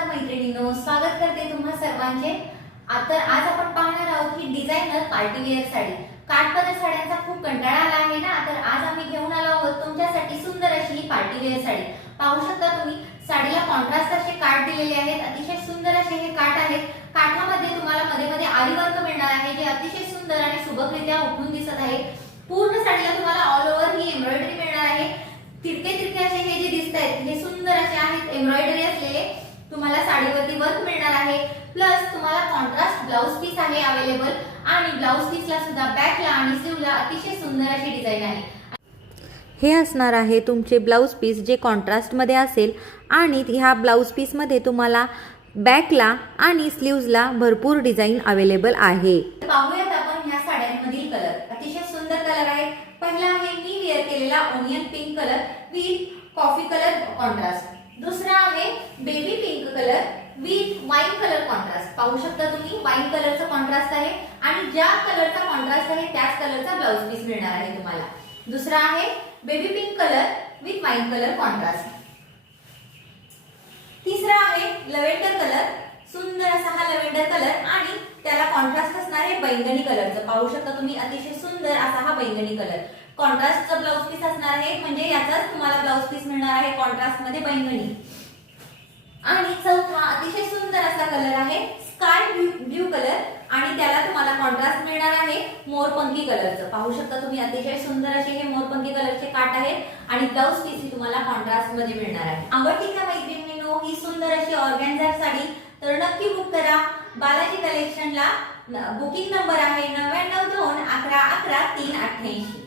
नमस्कार मैत्रिणींनो, स्वागत करते तुम्हा सर्वांचे। आता आज आपण पाहणार आहोत की डिझायनर पार्टी वेअर साडी। काठपदर साड्यांचा खूप कंटाळा आला आहे ना, तर आज आम्ही घेऊन आलो आहोत तुमच्यासाठी सुंदर अशी ही पार्टी वेअर साडी। पाहू शकता तुम्ही साडीला कॉन्ट्रास्ट असे काठ दिलेले आहेत। अतिशय सुंदर असे हे काठ आहेत। काठामध्ये तुम्हाला मध्ये मध्ये आरी वर्क मिळणार आहे, जे अतिशय सुंदर आणि सुबकरित्या उठून दिसत आहे। पूर्ण साडीला तुम्हाला ऑल ओव्हर ही एम्ब्रॉयडरी मिळणार आहे। तिरके तिरके असे हे जे दिसत आहेत हे सुंदर असे आहेत, एम्ब्रॉयडरी असलेले तुम्हाला साडीवरती वर्क मिळणार आहे। प्लस तुम्हाला कॉन्ट्रास्ट ब्लाउज पीस आहे अवेलेबल, आणि ब्लाउज पीसला सुद्धा बॅकला आणि स्लीवला अतिशय सुंदर अशी डिझाइन आहे। हे असणार आहे तुमचे ब्लाउज पीस, जे कॉन्ट्रास्ट मध्ये असेल, आणि ह्या ब्लाउज पीस मध्ये तुम्हाला बॅकला आणि स्लीव्जला भरपूर डिझाइन अवेलेबल आहे। पाहूयात आपण ह्या साड्यांमधील कलर। अतिशय सुंदर कलर आहे। पहिला आहे मी वेअर केलेला onion pink colour with coffee colour contrast. दुसरा आहे baby pink colour with wine colour contrast. पाहू शकता तुम्ही वाईन कलरचा कॉन्ट्रास्ट आहे, आणि ज्या कलरचा कॉन्ट्रास्ट आहे त्याच कलरचा ब्लाउज पीस मिळणार आहे तुम्हाला। दुसरा आहे baby pink colour with wine colour contrast. तिसरा आहे लव्हेंडर कलर, सुंदर असा हा लव्हेंडर कलर, आणि त्याला कॉन्ट्रास्ट असणार आहे बैंगनी कलरचं। पाहू शकता तुम्ही अतिशय सुंदर असा हा बैंगनी कलर कॉन्ट्रास्टचा ब्लाउज पीस असणार आहे, म्हणजे याचाच तुम्हाला ब्लाउज पीस मिळणार आहे कॉन्ट्रास्ट मध्ये बैंगनी। आणि चौथा अतिशय सुंदर असा कलर आहे स्काय ब्लू कलर, आणि त्याला तुम्हाला कॉन्ट्रास्ट मिळणार आहे मोरपंखी कलरचं। पाहू शकता तुम्ही अतिशय सुंदर असे हे मोरपंखी कलरचे काठ आहेत, आणि ब्लाउज पीस ही तुम्हाला कॉन्ट्रास्ट मध्ये मिळणार आहे। आवडली का मैत्रिणींनो ही सुंदर अशी ऑर्गॅन्झा साडी? तर नक्की बुक करा। बालाजी कलेक्शनला बुकिंग नंबर आहे 99 2 11 11 388।